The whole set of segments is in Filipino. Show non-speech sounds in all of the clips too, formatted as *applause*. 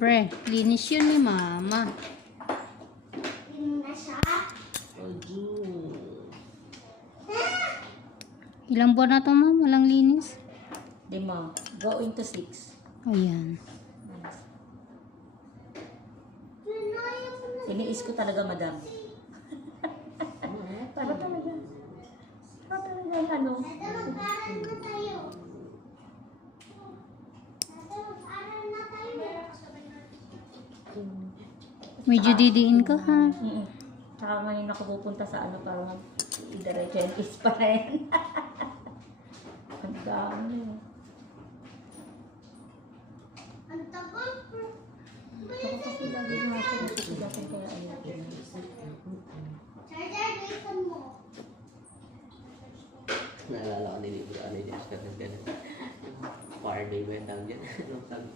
Siyempre, linis yun ni mama. Ilang buwan na to ma'am? Walang linis? Lima. Going to six. Ayan. Tiniis ko talaga, madam. Para talaga. Para talaga yung ano. Mag-aral na tayo. Mag-aral na tayo. Medyo didiin ka ha. Mm-mm. Tsaka ngayon ako pupunta sa ano para mag idiretso yung is pa rin. *laughs* Ang dami. Ang tagal. Ako kasi lagi nga siya nasisigasan kaya ayun. Charger, bilisan mo. Naalala ko nilibro, ano yung discuss ng gano'n. Fire day ba yung tawag dyan? *laughs* Anong tawag?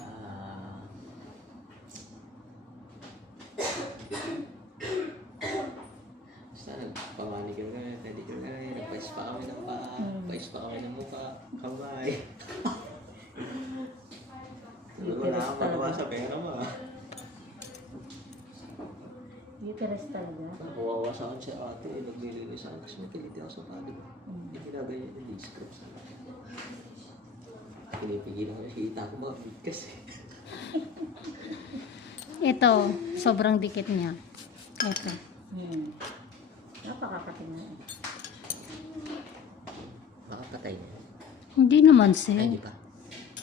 Ah... Basta nagpamanig kami, pwede ko na rin, nagpais pa kami ng paa, pais pa kami ng mukha, kamay. *laughs* Ano ba na ako matuwa sa pera mo ah? Uterus talaga. Kawawa sa akin si ate, eh, naglilinis sa akin kasi may kiliti ako sa pado. Hindi ginagaya yung describe sa akin. Pinipigilan ko siya, kita ko mga fit kasi. *laughs* Ito, sobrang dikit niya. Ito. Hmm. Napakakatingin. Patay niya. Hindi naman Ay, sir. di pa.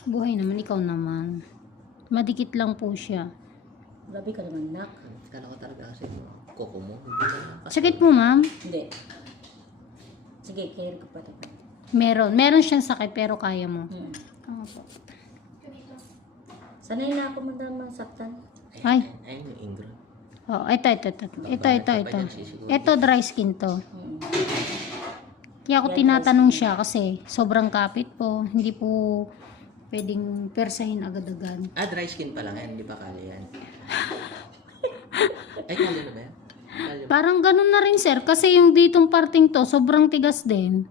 Buhay naman, ikaw naman. Madikit lang po siya. Grabe ka naman, nak. Kala ko talaga kasi koko mo. Na. Sakit mo ma'am? Hindi. Sige, carry ko pa ito. Meron. Meron siyang sakit pero kaya mo. Hmm. Ano po? Sanay na ako madamang saktan. Ay. Ayun yung ingrown. Oh, ito, ito, ito. Ito, ito, ito. Ito, dry skin to. Hmm. Kaya ako tinatanong siya kasi sobrang kapit po. Hindi po pwedeng persahin agad-agad. Ah, dry skin pa lang yan. Hindi pa kali yan. *laughs* Ay, kali na ba yan? Kali ba? Parang ganun na rin sir kasi yung ditong parting to sobrang tigas din.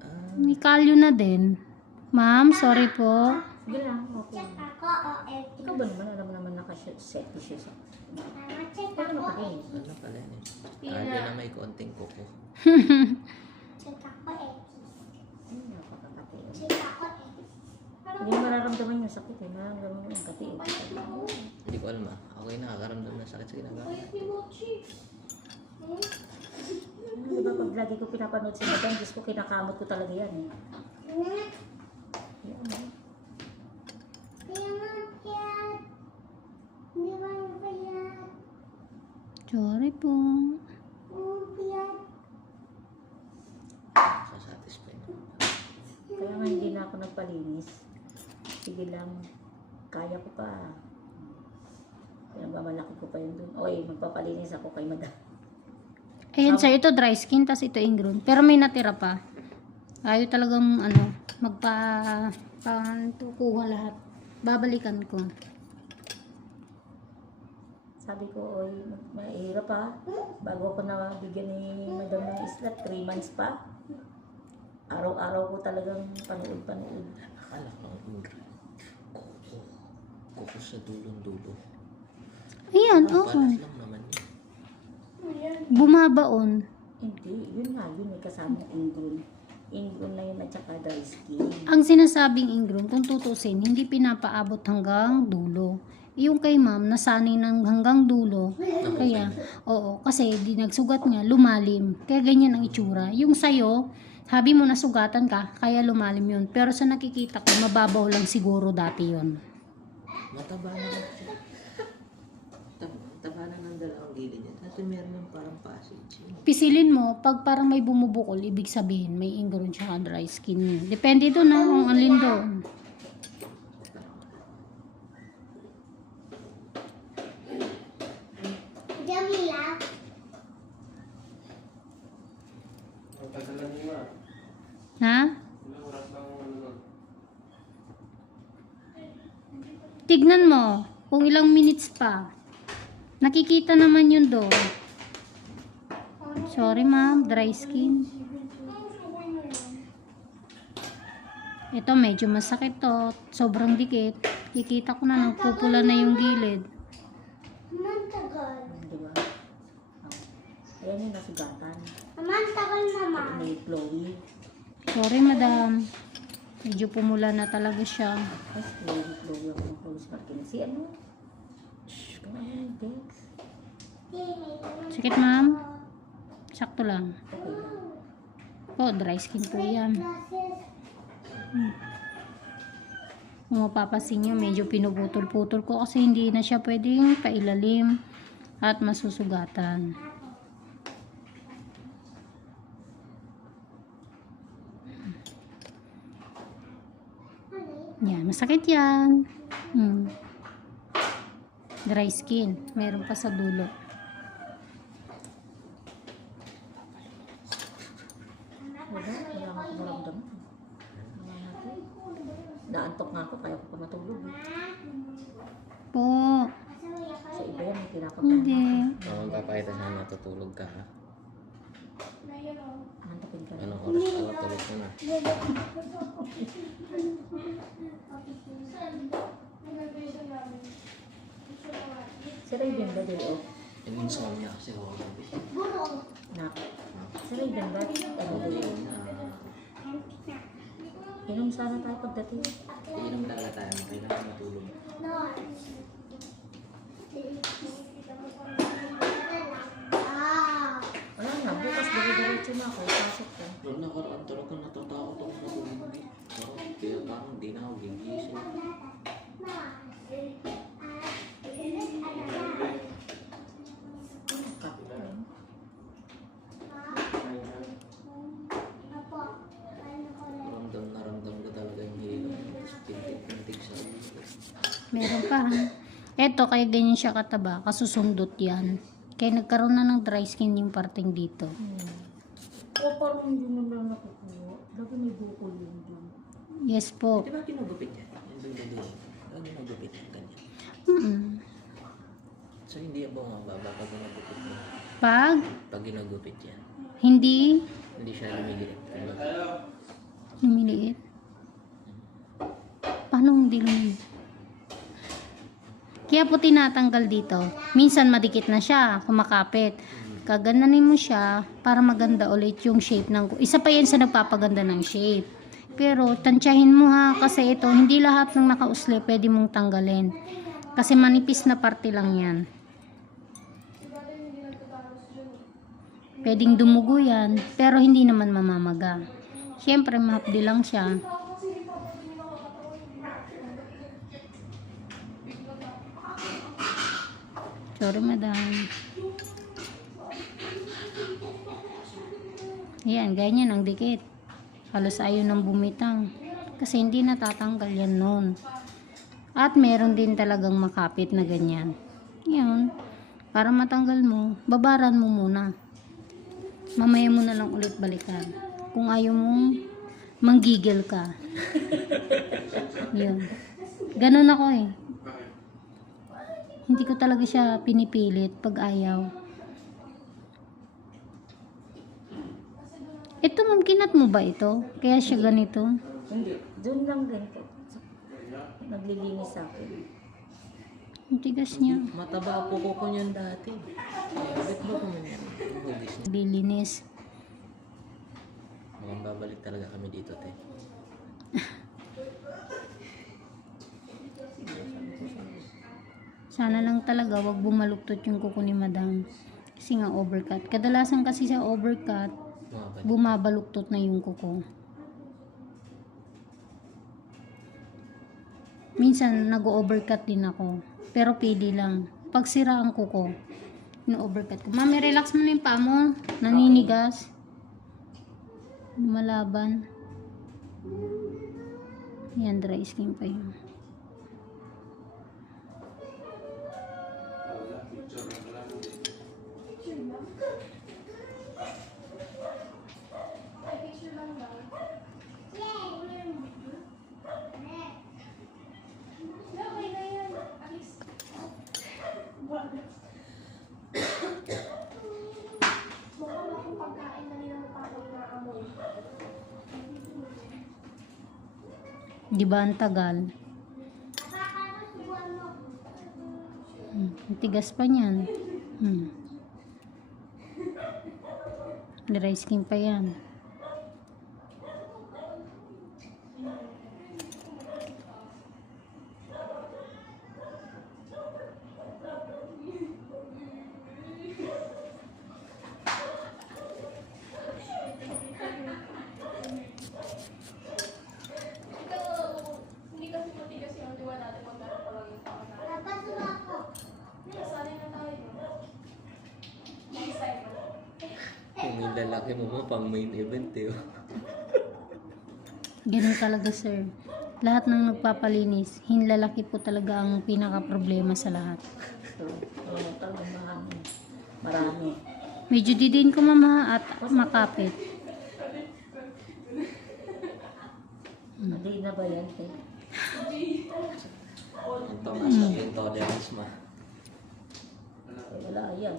Ah, May kalyo na din. Ma'am, sorry po. Sige lang, okay. Check ako o FT. Ikaw ba naman, alam naman naka-set Pero ako makain. FT. ano pala yan eh. Kali na may konting koko. *laughs* Hindi mo mararamdaman yung sakit eh. Mararamdaman mo yung katiyo. Hindi ko alam ah. Ako yung nakakaramdam ng sakit sa ginagawa. Ano, di ba pag lagi ko pinapanood si Madam, Diyos ko kinakamot ko talaga yan eh. Yan, eh. Sorry po. Kaya nga hindi na ako nagpalinis. Sige lang, kaya ko pa. Pinagmamalaki ko pa yun dun. Oy, magpapalinis ako kay Madam. Ayan sir, ito dry skin, tas ito ingrown. Pero may natira pa. Ayaw talagang ano, magpa pantukuha lahat. Babalikan ko. Sabi ko, oy, mahirap pa. Bago ko na bigyan ni Madam ng islat, 3 months pa. Araw-araw ko talagang panood-panood. Akala ko. Koko sa dulong-dulo. Ayan, oo. Palat lang naman yun. Bumabaon. Hindi, yun nga, yun may kasama ingrown. Ingrown na yun at saka dry skin. Ang sinasabing ingrown, kung tutusin, hindi pinapaabot hanggang dulo. Yung kay ma'am, nasanay ng hanggang dulo. Kaya, oo, kasi di nagsugat nga, lumalim. Kaya ganyan ang itsura. Yung sayo, habi mo nasugatan ka, kaya lumalim yun. Pero sa nakikita ko, mababaw lang siguro dati yun. Mataba na lang siya. Taba, na ng dalawang gilid niya. Tapos meron yung parang passage. Yun. Pisilin mo, pag parang may bumubukol, ibig sabihin may ingrown siya dry skin niya. Depende doon na kung alin doon. Jamila. Ha? Tignan mo kung ilang minutes pa. Nakikita naman yun doon. Sorry ma'am, dry skin. Ito medyo masakit to. Sobrang dikit. Kikita ko na, nagpupula na yung gilid. Mantagal. Di ba? Oh. Ayan yung nasugatan. Mantagal naman. May flowy. Sorry, madam. Medyo pumula na talaga siya. Flowy ako ng Carlos Martinez. Si ano? Shhh? Sakit, ma'am? Sakto lang. Po, dry skin po yan. Kung mapapasin nyo, medyo pinuputol-putol ko kasi hindi na siya pwedeng pailalim at masusugatan. Yan, masakit yan. Hmm. Dry skin. Meron pa sa dulo. Naantok nga ako, kaya ko pa matulog. Po. Sa iba yan, may kinakabahan Hindi. Oo, papakita sana natutulog ka ha. Anong oras ka natulog ka na? Si Raven ba, Del O? Yung insomnia kasi ako. Nak. Si Raven ba? Ano, Del O? Ah, Inom sana tayo pagdating. iinom talaga tayo. Kailangan matulog. Ah. Wala na, bukas dire-diretso na ako. Pasok ko. Noong nakaraan talaga natatakot ako na bumindi. Parang kaya parang hindi na ako gigising. Kapit. Ramdam na ramdam ko talaga yung hilo. Pintig-pintig sa ulo. Ha. Eto, kaya ganyan siya kataba. Kasusundot yan. Kaya nagkaroon na ng dry skin yung parting dito. Hmm. O parang hindi mo lang nakukuha. Lagi may bukol yun dun. Yes po. Di ba ginugupit yan? Na. Ano ginugupit yan? Ganyan. Mm-mm. So hindi yan bumababa pag ginugupit yan. Pag Pag ginugupit yan. hindi Hindi siya lumiliit. Diba? lumiliit. Paano hindi lumiliit? Kaya po tinatanggal dito. Minsan madikit na siya, kumakapit. Kagananin mo siya para maganda ulit yung shape ng Isa pa yan sa nagpapaganda ng shape. Pero tansyahin mo ha kasi ito hindi lahat ng nakausli pwede mong tanggalin. Kasi manipis na parte lang yan. Pwedeng dumugo yan, pero hindi naman mamamaga. Siyempre, mahapdi lang siya. Sorry, madam. Yan, ganyan ang dikit. Halos ayaw nang bumitang. Kasi hindi natatanggal yan noon. At meron din talagang makapit na ganyan. Yun. Para matanggal mo, babaran mo muna. Mamaya mo na lang ulit balikan. Kung ayaw mong manggigil ka. *laughs* Yun. Ganun ako eh. Hindi ko talaga siya pinipilit pag ayaw. Ito ma'am, kinat mo ba ito? Kaya siya ganito? Hindi. Doon lang po. Naglilinis sa akin. Ang tigas niya. Mataba po ko ko niyan dati. Bakit ba ko. Lilinis. Mukhang babalik talaga kami dito, te. *laughs* Sana lang talaga wag bumaluktot yung kuko ni madam. Kasi nga overcut. Kadalasan kasi sa overcut, bumabaluktot na yung kuko. Minsan, nag-overcut din ako. Pero pili lang. Pag sira ang kuko, ino-overcut ko. Mami, relax mo na yung paa mo. Naninigas. Lumalaban. Yan, dry skin pa yun. Di ba ang tagal? Ang tigas pa niyan. Hmm. Dry skin pa yan. Hindi kasi matigas yung diwa natin pag meron pa lang yung tao na. Dapat ako. Hindi, sanay na tayo. Next time. Yung yung lalaki mo mo pang main event eh. *laughs* Ganun talaga, sir. Lahat ng nagpapalinis, hinlalaki po talaga ang pinaka-problema sa lahat. So, oh, talagang marami. Marami. Medyo didin ko mama at makapit. Hindi na ba yan, te? Yung tumasak yung tolerance ma. Eh, wala yan.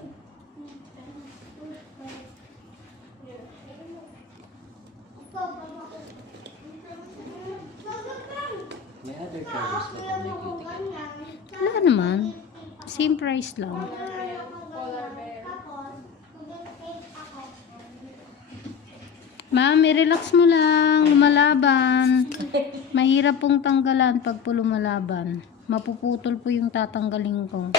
May other? Wala naman. Same price lang. Ma'am, relax mo lang. Lumalaban. Mahirap pong tanggalan pag po lumalaban. Mapuputol po yung tatanggalin ko.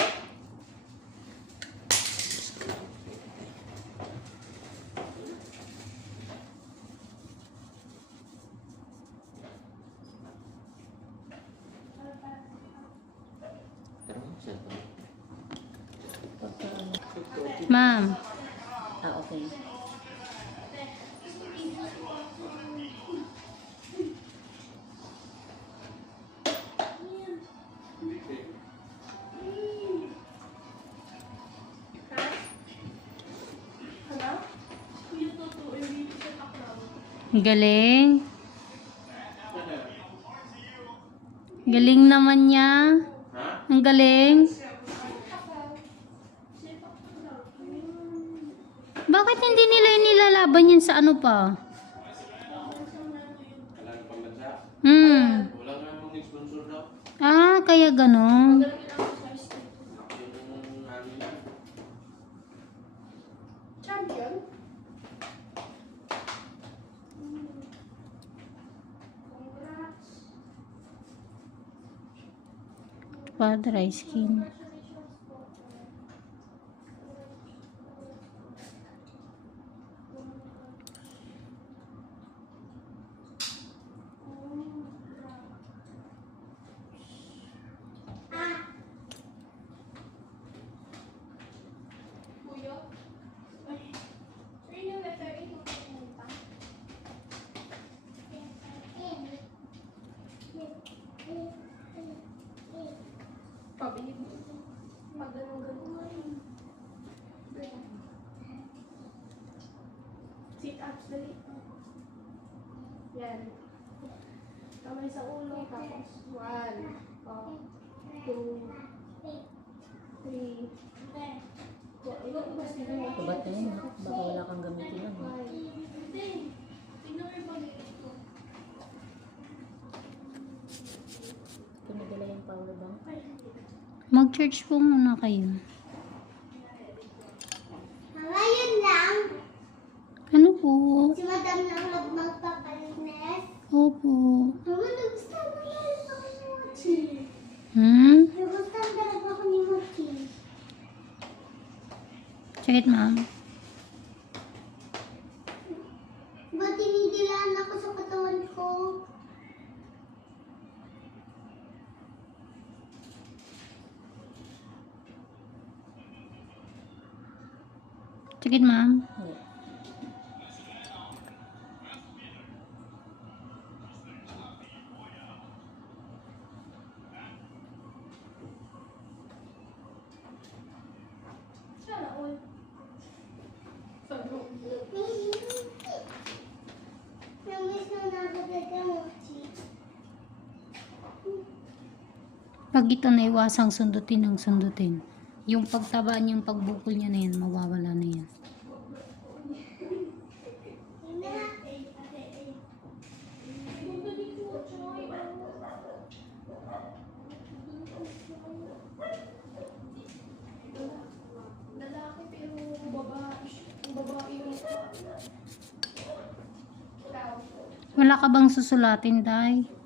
Galing. Galing naman niya. Ang galing. Bakit hindi nila inilalaban yan sa ano pa? Hmm. Ah, kaya ganon. Pa, dry skin. Kuya? Ay. Ayun yung letter A yung pupunta. Pabilib mo. Pag ganun-ganun. Sit ups, dali. Yan. Kamay sa ulo, tapos one, uh, two, three. Kabat na yun. Baka wala kang gamitin lang. eh. Hindi. Tingnan mo yung pag-iit ko. Pinadala yung power bank. Mag-church po muna kayo. Ngayon lang, Ano po? si Madam lang mag magpapalinis. Opo. Mama, nagustuhan mo talaga ako ni Mochi. Hmm? Nagustuhan talaga ako ni Mochi. Check it, ma'am. Ba't dinidilaan ako sa katawan ko? It, ma'am. Hindi. maiwasang sundutin ang sundutin. Yung pagtabaan, yung pagbukol niya na yan, mawawala na yan. Wala ka bang susulatin, Day?